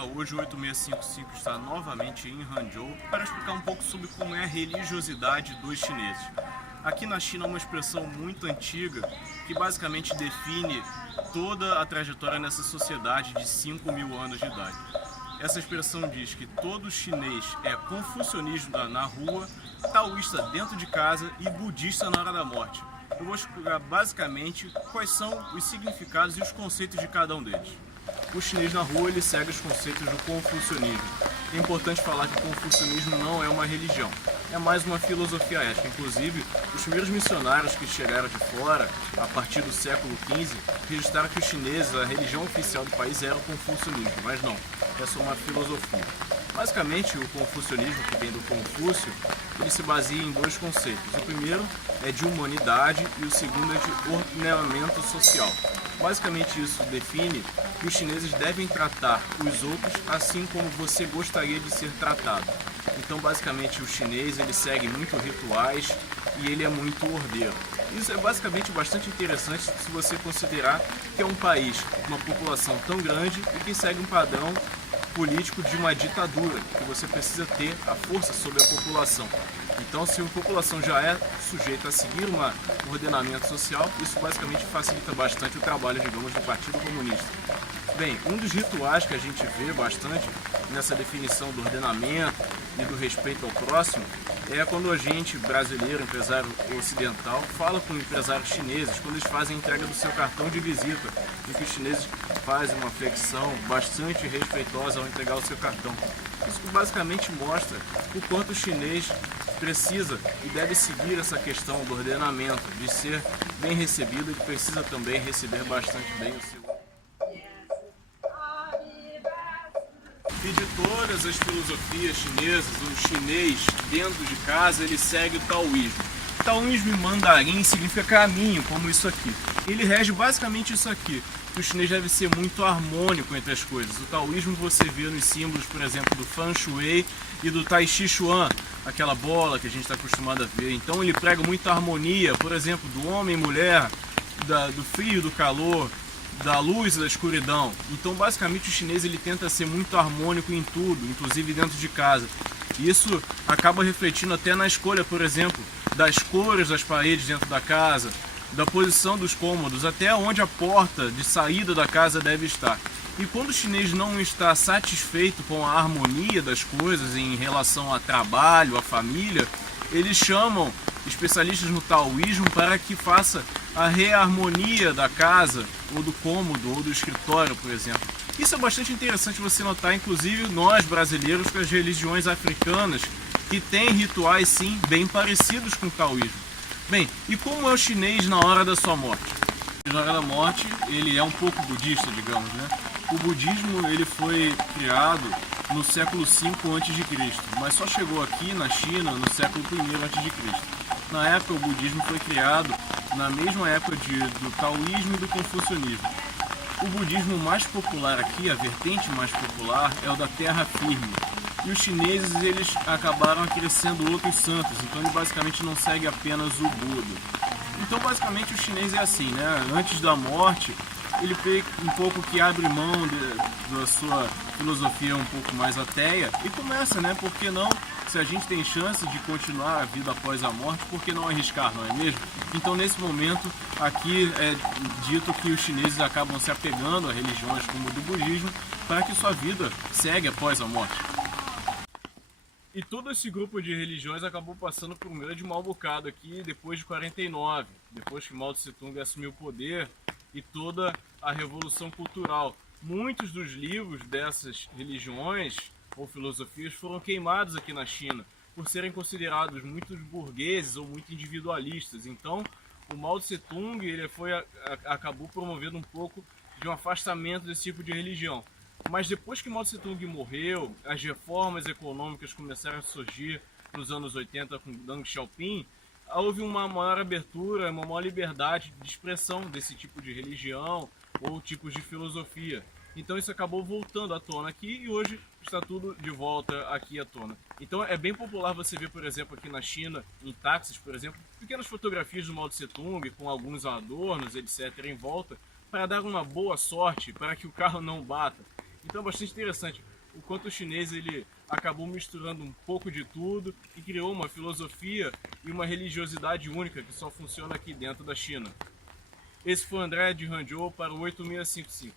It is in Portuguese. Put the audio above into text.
Olá, hoje o 8655 está novamente em Hangzhou para explicar um pouco sobre como é a religiosidade dos chineses. Aqui na China há uma expressão muito antiga que basicamente define toda a trajetória nessa sociedade de 5.000 anos de idade. Essa expressão diz que todo chinês é confucionista na rua, taoísta dentro de casa e budista na hora da morte. Eu vou explicar basicamente quais são os significados e os conceitos de cada um deles. O chinês na rua ele segue os conceitos do confucionismo. É importante falar que o confucionismo não é uma religião, é mais uma filosofia ética. Inclusive, os primeiros missionários que chegaram de fora, a partir do século XV, registraram que os chineses, a religião oficial do país era o confucionismo, mas não, é só uma filosofia. Basicamente, o confucionismo, que vem do Confúcio, ele se baseia em dois conceitos. O primeiro é de humanidade e o segundo é de ordenamento social. Basicamente, isso define que os chineses devem tratar os outros assim como você gostaria de ser tratado. Então, basicamente, o chinês ele segue muito rituais e ele é muito ordeiro. Isso é basicamente bastante interessante se você considerar que é um país com uma população tão grande e que segue um padrão político de uma ditadura, que você precisa ter a força sobre a população. Então, se a população já é sujeita a seguir um ordenamento social, isso basicamente facilita bastante o trabalho, digamos, do Partido Comunista. Bem, um dos rituais que a gente vê bastante nessa definição do ordenamento e do respeito ao próximo é quando a gente, brasileiro, empresário ocidental, fala com empresários chineses, quando eles fazem a entrega do seu cartão de visita, em que os chineses fazem uma flexão bastante respeitosa ao entregar o seu cartão. Isso basicamente mostra o quanto o chinês precisa e deve seguir essa questão do ordenamento, de ser bem recebido, ele precisa também receber bastante bem o seu. E de todas as filosofias chinesas, o chinês dentro de casa ele segue o taoísmo. Taoísmo em mandarim significa caminho, como isso aqui. Ele rege basicamente isso aqui, que o chinês deve ser muito harmônico entre as coisas. O taoísmo você vê nos símbolos, por exemplo, do Feng Shui e do Tai Chi Chuan, aquela bola que a gente está acostumado a ver. Então ele prega muita harmonia, por exemplo, do homem e mulher, do frio e do calor, da luz e da escuridão. Então basicamente o chinês ele tenta ser muito harmônico em tudo, inclusive dentro de casa. Isso acaba refletindo até na escolha, por exemplo, das cores das paredes dentro da casa, da posição dos cômodos, até onde a porta de saída da casa deve estar. E quando o chinês não está satisfeito com a harmonia das coisas em relação a trabalho, a família, eles chamam especialistas no taoísmo para que faça a reharmonia da casa, ou do cômodo, ou do escritório, por exemplo. Isso é bastante interessante você notar, inclusive nós brasileiros, com as religiões africanas, que têm rituais sim bem parecidos com o taoísmo. Bem, e como é o chinês na hora da sua morte? Na hora da morte, ele é um pouco budista, digamos, né? O budismo ele foi criado no século V a.C., mas só chegou aqui na China no século I a.C. Na época, o budismo foi criado na mesma época do taoísmo e do confucionismo. O budismo mais popular aqui, a vertente mais popular, é o da terra firme. E os chineses eles acabaram acrescendo outros santos, então ele basicamente não segue apenas o Buda. Então basicamente o chinês é assim, né? Antes da morte, ele um pouco que abre mão da sua filosofia um pouco mais ateia e começa, né? Por que não? Se a gente tem chance de continuar a vida após a morte, por que não arriscar, não é mesmo? Então nesse momento aqui é dito que os chineses acabam se apegando a religiões como o do budismo para que sua vida segue após a morte. E todo esse grupo de religiões acabou passando por um grande mal bocado aqui depois de 49, depois que Mao Tse Tung assumiu o poder e toda a revolução cultural. Muitos dos livros dessas religiões ou filosofias foram queimados aqui na China por serem considerados muito burgueses ou muito individualistas. Então, o Mao Tse Tung acabou promovendo um pouco de um afastamento desse tipo de religião. Mas depois que Mao Tse Tung morreu, as reformas econômicas começaram a surgir nos anos 80 com Deng Xiaoping, houve uma maior abertura, uma maior liberdade de expressão desse tipo de religião ou tipos de filosofia. Então isso acabou voltando à tona aqui e hoje está tudo de volta aqui à tona. Então é bem popular você ver, por exemplo, aqui na China, em táxis, por exemplo, pequenas fotografias do Mao Tse Tung com alguns adornos, etc., em volta, para dar uma boa sorte, para que o carro não bata. Então é bastante interessante o quanto o chinês ele acabou misturando um pouco de tudo e criou uma filosofia e uma religiosidade única que só funciona aqui dentro da China. Esse foi o André de Hangzhou para o 8655.